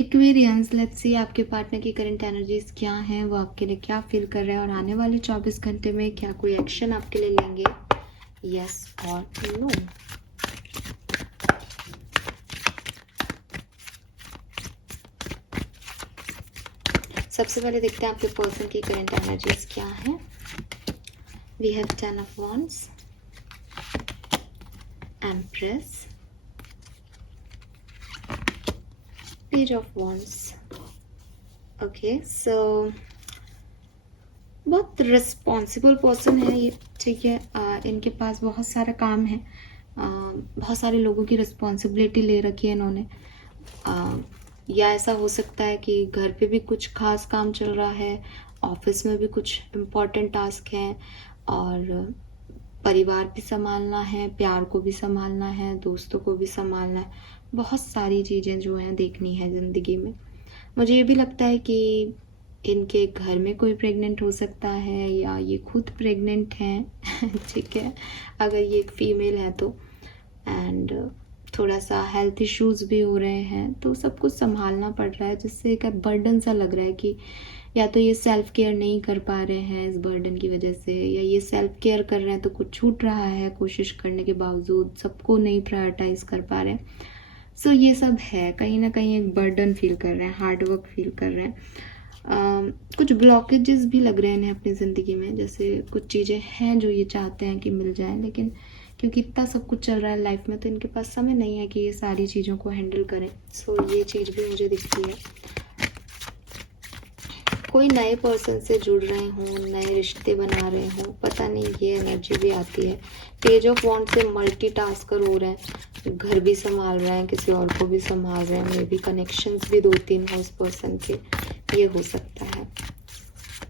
Aquarians, let's see आपके partner की current energies क्या हैं, वो आपके लिए क्या फील कर रहे हैं और आने वाले 24 घंटे में क्या कोई एक्शन आपके लिए लेंगे, यस और नो। सबसे पहले देखते हैं आपके पर्सन की करंट एनर्जीज क्या हैं। We have 10 of wands, empress, page of wands. Okay, so बहुत रिस्पॉन्सिबल पर्सन है ये, ठीक है। इनके पास बहुत सारा काम है, बहुत सारे लोगों की रिस्पॉन्सिबिलिटी ले रखी है इन्होंने, या ऐसा हो सकता है कि घर पे भी कुछ खास काम चल रहा है, ऑफिस में भी कुछ इम्पोर्टेंट टास्क हैं, और परिवार भी संभालना है, प्यार को भी संभालना है, दोस्तों को भी संभालना है, बहुत सारी चीज़ें जो हैं देखनी है ज़िंदगी में। मुझे ये भी लगता है कि इनके घर में कोई प्रेग्नेंट हो सकता है या ये खुद प्रेग्नेंट हैं ठीक है, अगर ये एक फीमेल है तो। एंड थोड़ा सा हेल्थ इश्यूज भी हो रहे हैं, तो सब कुछ संभालना पड़ रहा है, जिससे एक बर्डन सा लग रहा है कि या तो ये सेल्फ केयर नहीं कर पा रहे हैं इस बर्डन की वजह से, या ये सेल्फ केयर कर रहे हैं तो कुछ छूट रहा है, कोशिश करने के बावजूद सबको नहीं प्रायोरिटाइज कर पा रहे हैं। सो ये सब है, कहीं ना कहीं एक बर्डन फील कर रहे हैं, हार्ड वर्क फील कर रहे हैं। कुछ ब्लॉकेजेस भी लग रहे हैं इन्हें अपनी ज़िंदगी में, जैसे कुछ चीज़ें हैं जो ये चाहते हैं कि मिल जाए, लेकिन क्योंकि इतना सब कुछ चल रहा है लाइफ में, तो इनके पास समय नहीं है कि ये सारी चीज़ों को हैंडल करें। सो ये चीज़ भी मुझे दिखती है। कोई नए पर्सन से जुड़ रहे हों, नए रिश्ते बना रहे हों, पता नहीं, ये एनर्जी भी आती है। पेज ऑफ वॉन्ड से मल्टीटास्कर हो रहे हैं, घर भी संभाल रहे हैं, किसी और को भी संभाल रहे हैं, मे बी कनेक्शंस भी 2-3 हो उस पर्सन के, ये हो सकता है।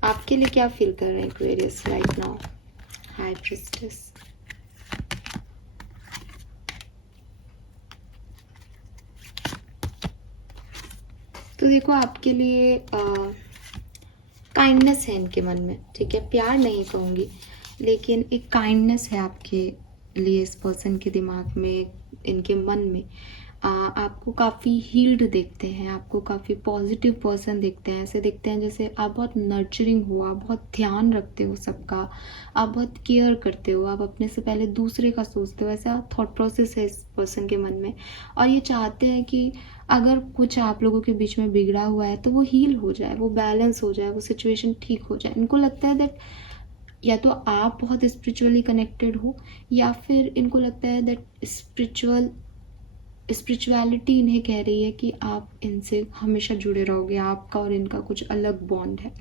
आपके लिए क्या फील कर रहे हैं Aquarius right now? High priestess, तो देखो आपके लिए काइंडनेस है इनके मन में, ठीक है, प्यार नहीं कहूँगी, लेकिन एक काइंडनेस है आपके लिए इस पर्सन के दिमाग में, इनके मन में। आपको काफ़ी हील्ड देखते हैं, आपको काफ़ी पॉजिटिव पर्सन देखते हैं, ऐसे देखते हैं जैसे आप बहुत नर्चरिंग हो, आप बहुत ध्यान रखते हो सबका, आप बहुत केयर करते हो, आप अपने से पहले दूसरे का सोचते हो, ऐसा थॉट प्रोसेस है इस पर्सन के मन में। और ये चाहते हैं कि अगर कुछ आप लोगों के बीच में बिगड़ा हुआ है तो वो हील हो जाए, वो बैलेंस हो जाए, वो सिचुएशन ठीक हो जाए। इनको लगता है दैट या तो आप बहुत स्पिरिचुअली कनेक्टेड हो, या फिर इनको लगता है दैट स्पिरिचुअलिटी इन्हें कह रही है कि आप इनसे हमेशा जुड़े रहोगे, आपका और इनका कुछ अलग बॉन्ड है।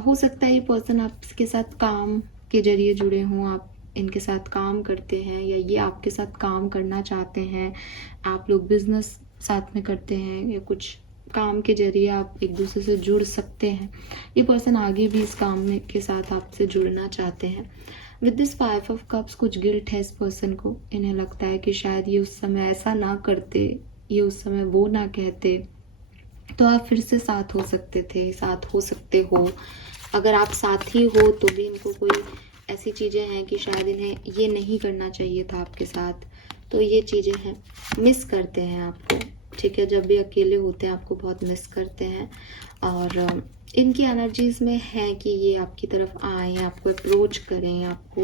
हो सकता है ये पर्सन आपके साथ काम के जरिए जुड़े हों, आप इनके साथ काम करते हैं, या ये आपके साथ काम करना चाहते हैं, आप लोग बिजनेस साथ में करते हैं, या कुछ काम के जरिए आप एक दूसरे से जुड़ सकते हैं। ये पर्सन आगे भी इस काम में के साथ आपसे जुड़ना चाहते हैं। विद दिस 5 ऑफ कप्स कुछ गिल्ट है इस पर्सन को, इन्हें लगता है कि शायद ये उस समय ऐसा ना करते, ये उस समय वो ना कहते, तो आप फिर से साथ हो सकते थे, साथ हो सकते हो। अगर आप साथी हो तो भी इनको कोई ऐसी चीज़ें हैं कि शायद इन्हें ये नहीं करना चाहिए था आपके साथ, तो ये चीज़ें हैं। मिस करते हैं आपको, ठीक है, जब भी अकेले होते हैं आपको बहुत मिस करते हैं। और इनकी एनर्जीज में है कि ये आपकी तरफ आए, आपको अप्रोच करें, आपको,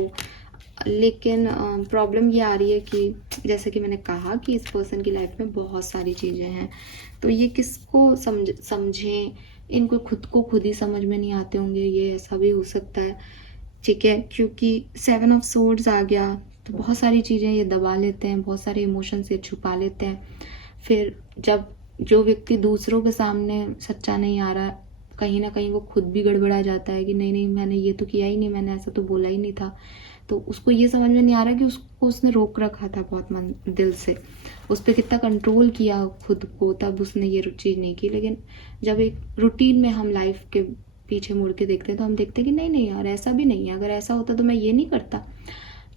लेकिन प्रॉब्लम ये आ रही है कि जैसे कि मैंने कहा कि इस पर्सन की लाइफ में बहुत सारी चीज़ें हैं, तो ये किसको समझें, इनको खुद को खुद ही समझ में नहीं आते होंगे, ये ऐसा भी हो सकता है, ठीक है, क्योंकि 7 ऑफ सोर्ड्स आ गया, तो बहुत सारी चीज़ें ये दबा लेते हैं, बहुत सारे इमोशंस ये छुपा लेते हैं। फिर जब जो व्यक्ति दूसरों के सामने सच्चा नहीं आ रहा, कहीं ना कहीं वो खुद भी गड़बड़ा जाता है कि नहीं नहीं मैंने ये तो किया ही नहीं, मैंने ऐसा तो बोला ही नहीं था, तो उसको ये समझ में नहीं आ रहा कि उसको उसने रोक रखा था बहुत मन दिल से, उस पर कितना कंट्रोल किया खुद को, तब उसने ये चीज़ नहीं की। लेकिन जब एक रूटीन में हम लाइफ के पीछे मुड़ के देखते हैं तो हम देखते हैं कि नहीं नहीं यार ऐसा भी नहीं है, अगर ऐसा होता तो मैं ये नहीं करता।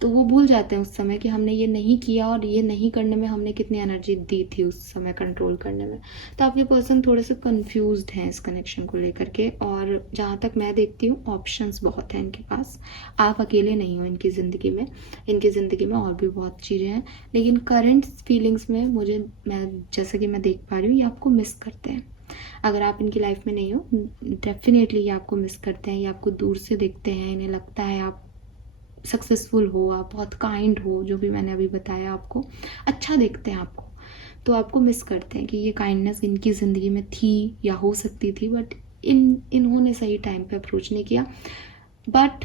तो वो भूल जाते हैं उस समय कि हमने ये नहीं किया और ये नहीं करने में हमने कितनी एनर्जी दी थी उस समय कंट्रोल करने में। तो आपके पर्सन थोड़े से कंफ्यूज्ड हैं इस कनेक्शन को लेकर के, और जहाँ तक मैं देखती हूँ ऑप्शंस बहुत हैं इनके पास। आप अकेले नहीं हो इनकी ज़िंदगी में, इनकी ज़िंदगी में और भी बहुत चीज़ें हैं, लेकिन करंट फीलिंग्स में मैं जैसे कि मैं देख पा रही हूँ, ये आपको मिस करते हैं। अगर आप इनकी लाइफ में नहीं हो, डेफिनेटली ये आपको मिस करते हैं, ये आपको दूर से देखते हैं, इन्हें लगता है आप सक्सेसफुल हो, आप बहुत काइंड हो, जो भी मैंने अभी बताया आपको, अच्छा देखते हैं आपको, तो आपको मिस करते हैं कि ये काइंडनेस इनकी ज़िंदगी में थी या हो सकती थी, बट इन्होंने सही टाइम पे अप्रोच नहीं किया। बट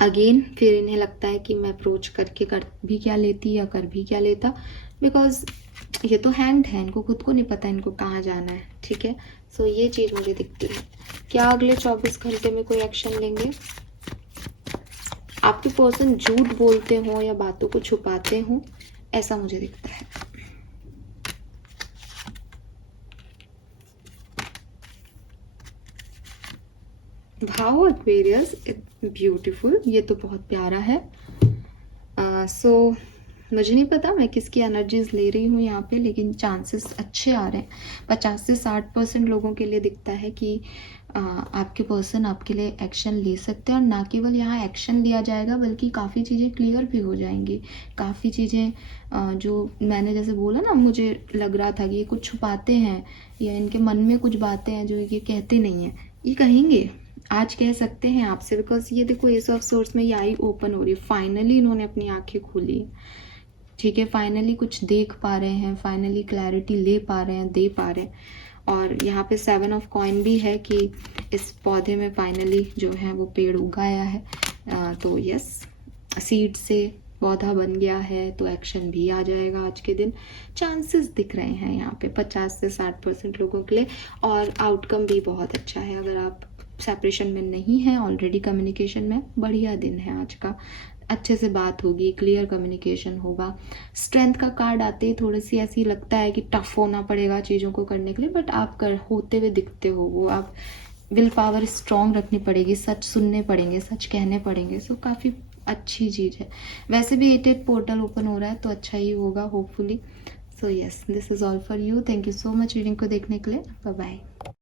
अगेन फिर इन्हें लगता है कि मैं अप्रोच करके कर भी क्या लेती या कर भी क्या लेता, बिकॉज ये तो हैंग्ड है, इनको खुद को नहीं पता इनको कहाँ जाना है, ठीक है। सो ये चीज़ मुझे दिखती है। क्या अगले 24 घंटे में कोई एक्शन लेंगे? आपके पर्सन झूठ बोलते हो या बातों को छुपाते हो, ऐसा मुझे दिखता है। भाव एक्वेरियस, ब्यूटीफुल, ये तो बहुत प्यारा है। सो मुझे नहीं पता मैं किसकी एनर्जीज ले रही हूँ यहाँ पे, लेकिन चांसेस अच्छे आ रहे हैं। 50 से 60% लोगों के लिए दिखता है कि आपके पर्सन आपके लिए एक्शन ले सकते हैं, और ना केवल यहाँ एक्शन लिया जाएगा बल्कि काफ़ी चीज़ें क्लियर भी हो जाएंगी। काफ़ी चीज़ें जो मैंने जैसे बोला ना, मुझे लग रहा था कि ये कुछ छुपाते हैं या इनके मन में कुछ बातें हैं जो ये कहते नहीं हैं, ये कहेंगे, आज कह सकते हैं आपसे। बिकॉज ये देखो, एस ऑफ सोर्स में ये आई ओपन हो रही है, फाइनली इन्होंने अपनी आंखें खोली, ठीक है, फाइनली कुछ देख पा रहे हैं, फाइनली क्लैरिटी ले पा रहे हैं, दे पा रहे हैं। और यहाँ पे 7 ऑफ कॉइन भी है कि इस पौधे में फाइनली जो है वो पेड़ उगाया है। तो यस, सीड से पौधा बन गया है, तो एक्शन भी आ जाएगा आज के दिन। चांसेस दिख रहे हैं यहाँ पे 50 से 60% लोगों के लिए, और आउटकम भी बहुत अच्छा है। अगर आप सेपरेशन में नहीं है, ऑलरेडी कम्युनिकेशन में, बढ़िया दिन है आज का। अच्छे से बात होगी, क्लियर कम्युनिकेशन होगा। स्ट्रेंथ का कार्ड आते ही थोड़ी सी ऐसी लगता है कि टफ होना पड़ेगा चीज़ों को करने के लिए, बट आप कर होते हुए दिखते हो वो। आप विल पावर स्ट्रॉन्ग रखनी पड़ेगी, सच सुनने पड़ेंगे, सच कहने पड़ेंगे। सो काफ़ी अच्छी चीज़ है। वैसे भी 8 पोर्टल ओपन हो रहा है, तो अच्छा ही होगा hopefully. So yes, this is all for you. Thank you so much reading को देखने के लिए। Bye bye.